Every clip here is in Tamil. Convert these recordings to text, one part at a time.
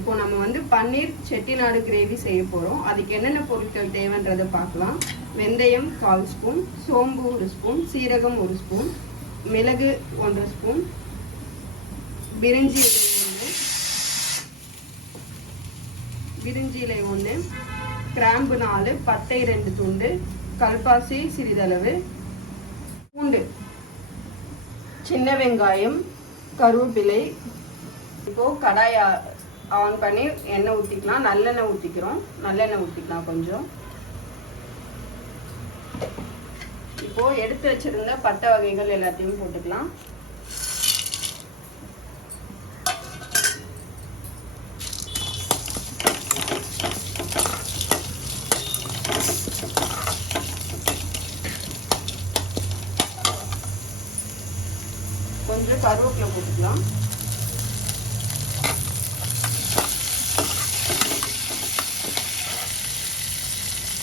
இப்போ நம்ம வந்து பன்னீர் செட்டிநாடு கிரேவி செய்ய போகிறோம். அதுக்கு என்னென்ன பொருட்கள் தேவைன்றதை பார்க்கலாம். வெந்தயம் 1/4 ஸ்பூன், சோம்பு 1 ஸ்பூன், சீரகம் 1 ஸ்பூன், மிளகு 1 ஸ்பூன், பிரிஞ்சி இலை 1, கிராம்பு 4, பட்டை 2 துண்டு, கல்பாசி சிறிதளவு, பூண்டு, சின்ன வெங்காயம், கருவேப்பிலை. இப்போ கடாய் ஆன் பண்ணி எண்ணெய் ஊற்றிக்கலாம். நல்லெண்ணெய் ஊற்றிக்கிறோம். நல்லெண்ணெய் ஊற்றிக்கலாம் கொஞ்சம். இப்போ எடுத்து வச்சிருந்த பட்டை வகைகள் எல்லாத்தையும் போட்டுக்கலாம். கொஞ்சம் கருவேப்பிலை போட்டுக்கலாம்.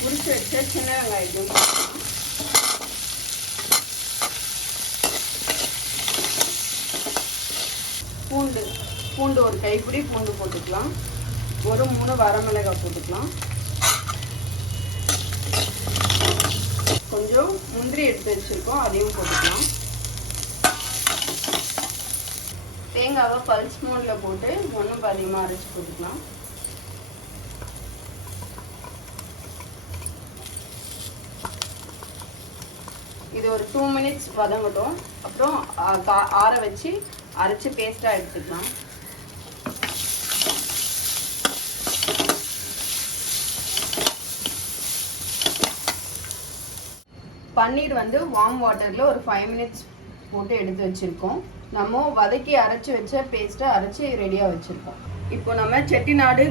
உரிச்சு வச்ச சின்ன வெங்காயத்தையும் பூண்டு ஒரு கைப்பிடி பூண்டு போட்டுக்கலாம். ஒரு 3 வரமிளகாய் போட்டுக்கலாம். கொஞ்சம் முந்திரி எடுத்து வச்சிருக்கோம், அதையும் போட்டுக்கலாம். தேங்காவை பல்ஸ் மோடில் போட்டு ஒன்றும் பாதியமாக அரைச்சி போட்டுக்கலாம். இது ஒரு 2 மினிட்ஸ் வதங்கட்டும். அப்புறம் ஆற வச்சு அரைச்சி பேஸ்ட்டாக எடுத்துக்கலாம். பன்னீர் வந்து வார்ம் வாட்டரில் ஒரு 5 மினிட்ஸ் போட்டு எடுத்து வச்சுருக்கோம். நம்ம வதக்கி அரைச்சி வச்ச பேஸ்ட்டை அரைச்சி ரெடியாக வச்சுருக்கோம். இப்போ நம்ம செட்டிநாடு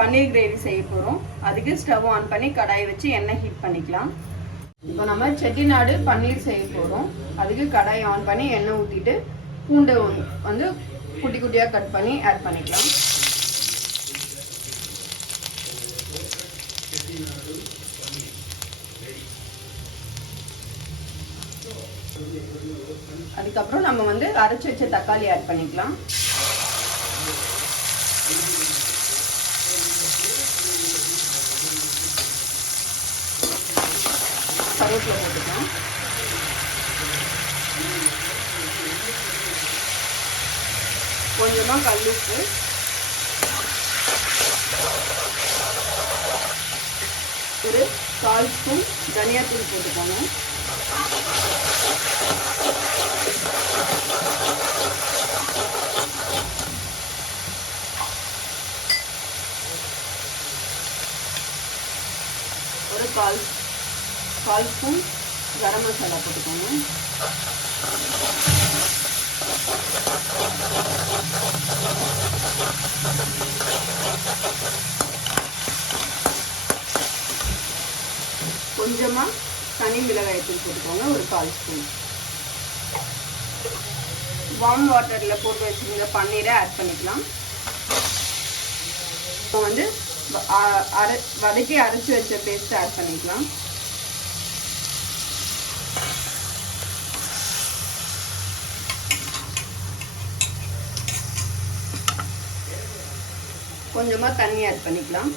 பன்னீர் கிரேவி செய்ய போகிறோம். அதுக்கு ஸ்டவ் ஆன் பண்ணி கடாயை வச்சு எண்ணெய் ஹீட் பண்ணிக்கலாம். இப்போ நம்ம செட்டிநாடு பன்னீர் செய்ய போகிறோம். அதுக்கு கடாயை ஆன் பண்ணி எண்ணெய் ஊற்றிட்டு பூண்டை வந்து குட்டி குட்டியாக கட் பண்ணி ஆட் பண்ணிக்கலாம். அதுக்கப்புறம் நம்ம வந்து அரைச்சி வச்ச தக்காளி ஆட் பண்ணிக்கலாம். கருவேப்பிலை போட்டுக்கலாம். கொஞ்சமாக கல்லுப்பு, ஒரு 1/4 ஸ்பூன் தனியாத்தூள் போட்டுக்கோங்க. ஒரு 1/4 ஸ்பூன் கரம் மசாலா போட்டுக்கோங்க. கொஞ்சமாக தனி மிளகாய் தூள் போட்டுக்கோங்க, ஒரு 1/4 ஸ்பூன். வார்ம் வாட்டரில் போட்டு வச்சுருந்த பன்னீரை ஆட் பண்ணிக்கலாம். இப்போ வந்து வதக்கி அரைச்சி வச்ச பேஸ்ட்டை ஆட் பண்ணிக்கலாம். கொஞ்சமாக தண்ணி ஆட் பண்ணிக்கலாம்.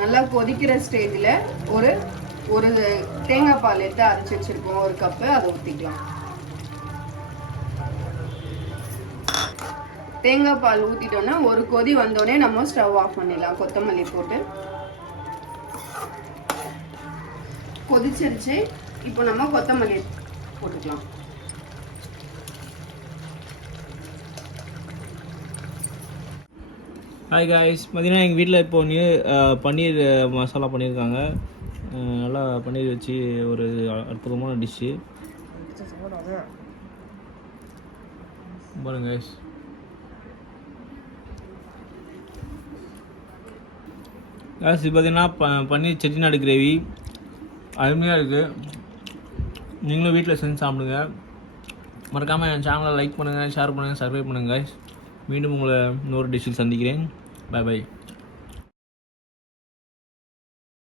நல்லா கொதிக்கிற ஸ்டேஜில் ஒரு தேங்காய் பால் எடுத்து அரைச்சி வச்சுருக்கோம், 1 கப்பு, அதை ஊற்றிக்கலாம். தேங்காய் பால் ஊற்றிட்டோன்னா ஒரு கொதி வந்தோடனே நம்ம ஸ்டவ் ஆஃப் பண்ணிடலாம். கொத்தமல்லி போட்டு கொதிச்சிருச்சு. இப்போ நம்ம கொத்தமல்லி போட்டுக்கலாம். ஹாய் காய்ஸ், பார்த்தீங்கன்னா எங்கள் வீட்டில் இப்போ பன்னீர் மசாலா பண்ணியிருக்காங்க. நல்லா பன்னீர் வச்சு ஒரு அற்புதமான டிஷ்ஷு பாருங்க காய்ஸ். காய்ஸ் இது பார்த்தீங்கன்னா பன்னீர் செட்டிநாடு கிரேவி அருமையாக இருக்குது. நீங்களும் வீட்டில் செஞ்சு சாப்பிடுங்க. மறக்காமல் என் சேனலை லைக் பண்ணுங்கள், ஷேர் பண்ணுங்கள், சப்ஸ்கிரைப் பண்ணுங்கள் காய்ஸ். மீண்டும் உங்களை இன்னொரு டிஷ்ஷில் சந்திக்கிறேன். பாய் பாய்.